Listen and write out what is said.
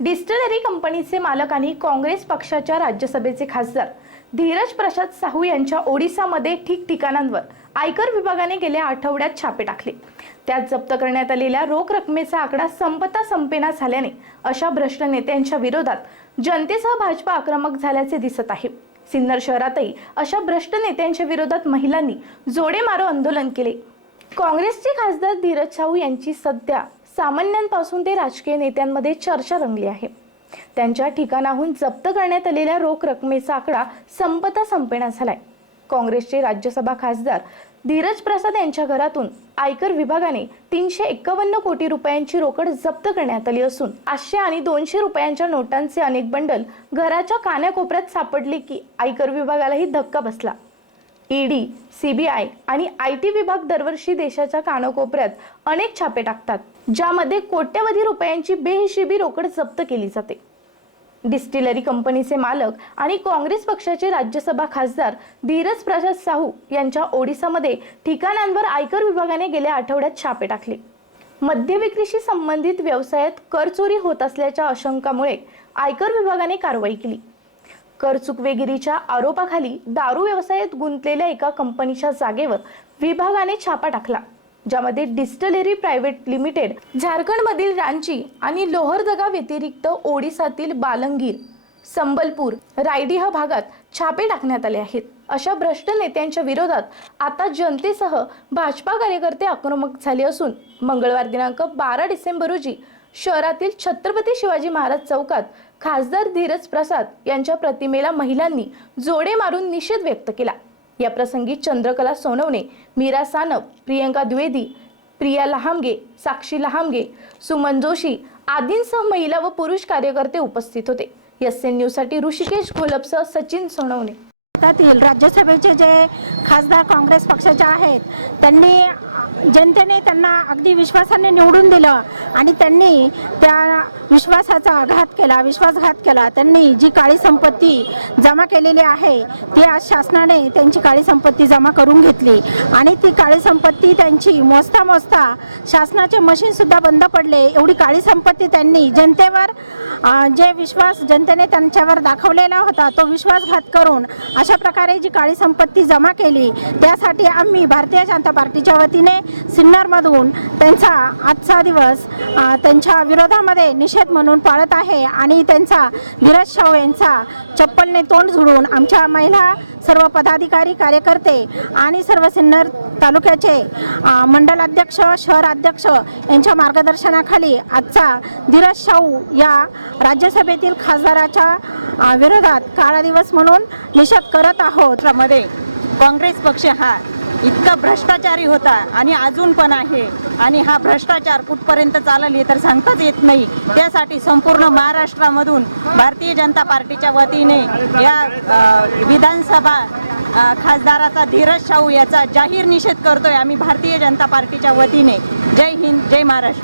Distillery कंपनीचे मालक आणि काँग्रेस पक्षाच्या राज्यसभेचे खासदार धीरज प्रसाद साहू यांच्या ओडिसामध्ये ठिकठिकाणांवर आयकर विभागाने गेल्या आठवड्यात छापे टाकले. त्यात जप्त करण्यात आलेल्या रोख रकमेचा आकडा संपता संपेना झाल्याने अशा भ्रष्ट नेत्यांच्या विरोधात जनतेसह भाजपा आक्रमक झाल्याचे दिसत आहे. सिन्नर शहरातही अशा भ्रष्ट नेत्यांच्या विरोधात महिलांनी जोडे मारो आंदोलन केले. काँग्रेसचे खासदार धीरज साहू यांची सध्या सामान्यांपासून ते राजकीय नेत्यांमध्ये चर्चा रंगली आहे. त्यांच्या ठिकाणाहून जप्त करण्यात आलेल्या रोख रकमेचा आकडा संपता संपेना झालाय. काँग्रेसचे राज्यसभा खासदार धीरज प्रसाद यांच्या घरातून आयकर विभागाने तीनशे एक्कावन्न कोटी रुपयांची रोकड जप्त करण्यात आली असून पाचशे आणि दोनशे रुपयांच्या नोटांचे अनेक बंडल घराच्या कान्याकोपऱ्यात सापडले की आयकर विभागालाही धक्का बसला. ईडी सीबीआय आणि आय टी विभाग दरवर्षी देशाच्या कानाकोपऱ्यात अनेक छापे टाकतात ज्यामध्ये कोट्यवधी रुपयांची बेहिशेबी रोकड जप्त केली जाते. डिस्टिलरी कंपनीचे मालक आणि काँग्रेस पक्षाचे राज्यसभा खासदार धीरज प्रसाद साहू यांच्या ओडिसामध्ये ठिकाणांवर आयकर विभागाने गेल्या आठवड्यात छापे टाकले. मद्य विक्रीशी संबंधित व्यवसायात करचोरी होत असल्याच्या आशंकामुळे आयकर विभागाने कारवाई केली. कर चुकवेगिरीच्या आरोपाखाली दारू व्यवसायात गुंतलेल्या एका कंपनीच्या जागेवर विभागाने छापा टाकला ज्यामध्ये डिस्टलरी प्रायव्हेट लिमिटेड झारखंडमधील रांची आणि लोहरदगा व्यतिरिक्त ओडिसातील बालंगीर संबलपूर रायडीह भागात छापे टाकण्यात आले आहेत. अशा भ्रष्ट नेत्यांच्या विरोधात आता जनतेसह भाजपा कार्यकर्ते आक्रमक झाले असून मंगळवार दिनांक बारा डिसेंबर रोजी शहरातील छत्रपती शिवाजी महाराज चौकात खासदार धीरज प्रसाद यांच्या प्रतिमेला महिलांनी जोडे मारून निषेध व्यक्त केला. या प्रसंगी चंद्रकला सोनवणे मीरा सानप प्रियंका द्विवेदी प्रिया लहामगे साक्षी लहामगे सुमन जोशी आदींसह महिला व पुरुष कार्यकर्ते उपस्थित होते. एस एन न्यूजसाठी ऋषिकेश घोलपसह सचिन सोनवणे. भारतातील राज्यसभेचे जे खासदार काँग्रेस पक्षाचे आहेत त्यांनी जनतेने त्यांना अगदी विश्वासाने निवडून दिलं आणि त्यांनी त्या विश्वासाचा आघात केला विश्वासघात केला. त्यांनी जी काळी संपत्ती जमा केलेली आहे ती आज शासनाने त्यांची काळी संपत्ती जमा करून घेतली. आणि ती काळी संपत्ती त्यांची मोजता मोजता शासनाचे मशीन सुद्धा बंद पडले. एवढी काळी संपत्ती त्यांनी जनतेवर जे विश्वास जनतेने त्यांच्यावर दाखवलेला होता तो विश्वासघात करून अशा प्रकारे जी काळी संपत्ती जमा केली त्यासाठी आम्ही भारतीय जनता पार्टीच्या वतीने सिन्नरमधून त्यांचा आजचा दिवस त्यांच्या विरोधामध्ये निषेध म्हणून पाळत आहे आणि त्यांचा धीरज शाहू यांचा चप्पलने तोंड झुडून आमच्या महिला सर्व पदाधिकारी कार्यकर्ते आणि सर्व सिन्नर तालुक्याचे मंडल अध्यक्ष शहर अध्यक्ष यांच्या मार्गदर्शनाखाली आजचा धीरज शाहू या राज्यसभेतील खासदाराच्या विरोधात काळा दिवस म्हणून निषेध करत आहोत. मध्ये काँग्रेस पक्ष हा इतका भ्रष्टाचारी होता आणि अजून पण आहे. आणि हा भ्रष्टाचार कुठपर्यंत चालल हे तर सांगताच येत नाही. त्यासाठी संपूर्ण महाराष्ट्रामधून भारतीय जनता पार्टीच्या वतीने या विधानसभा खासदाराचा धीरज शाहू याचा जाहीर निषेध करतोय आम्ही भारतीय जनता पार्टीच्या वतीने. जय हिंद जय महाराष्ट्र.